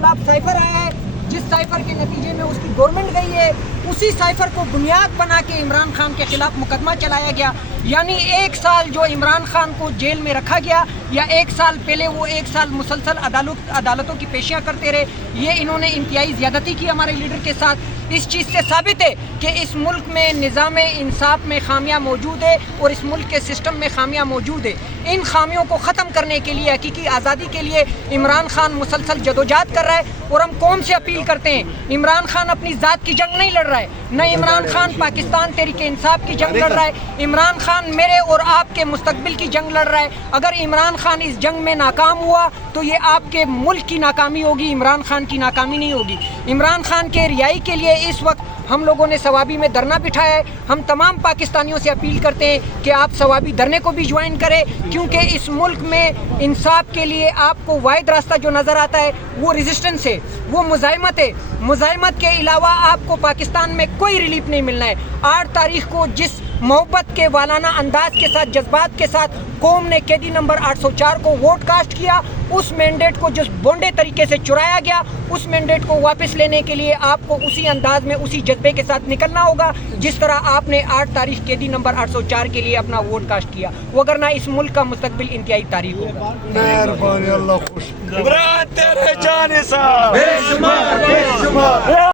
खिलाफ साइफर आया है, जिस साइफर के नतीजे में उसकी गवर्नमेंट गई है, उसी साइफर को बुनियाद बना के इमरान खान के खिलाफ मुकदमा चलाया गया। यानी 1 साल जो इमरान खान को जेल में रखा गया, या 1 साल पहले वो 1 साल मुसलसल अदालतों की पेशियां करते रहे, ये इन्होंने इंतहाई ज़्यादती की हमारे लीडर के साथ। इस चीज़ से साबित है कि इस मुल्क में निज़ाम इंसाफ में खामियां मौजूद है और इस मुल्क के सिस्टम में खामियां मौजूद है। इन खामियों को ख़त्म करने के लिए, हकीकी आज़ादी के लिए इमरान खान मुसलसल जदोजहद कर रहा है। और हम कौम से अपील करते हैं, इमरान खान अपनी ज़ात की जंग नहीं लड़ रहा है, न इमरान खान पाकिस्तान तहरीक इंसाफ की जंग लड़ रहा है। इमरान खान मेरे और आपके मुस्तकबिल की जंग लड़ रहा है। अगर इमरान खान इस जंग में नाकाम हुआ तो ये आपके मुल्क की नाकामी होगी, इमरान खान की नाकामी नहीं होगी। इमरान खान के रिहाई के लिए इस वक्त हम लोगों ने सवाबी में धरना बिठाया है। हम तमाम पाकिस्तानियों से अपील करते हैं कि आप सवाबी धरने को भी ज्वाइन करें, क्योंकि इस मुल्क में इंसाफ के लिए आपको वाहिद रास्ता जो नज़र आता है वो रेजिस्टेंस है, वो मुज़ाहिमत है। मुज़ाहिमत के अलावा आपको पाकिस्तान में कोई रिलीफ नहीं मिलना है। 8 तारीख को जिस मोहब्बत के वालाना अंदाज के साथ, जज्बात के साथ कौम ने कैदी नंबर 804 को वोट कास्ट किया, उस मैंडेट को जिस बोंडे तरीके से चुराया गया, उस मैंडेट को वापस लेने के लिए आपको उसी अंदाज में, उसी जज्बे के साथ निकलना होगा जिस तरह आपने 8 तारीख कैदी नंबर 804 के लिए अपना वोट कास्ट किया। वगरना इस मुल्क का मुस्तकबिल इंतहाई तारीख होगा। मेहरबानी, अल्लाह खुश। तेरे जाने सा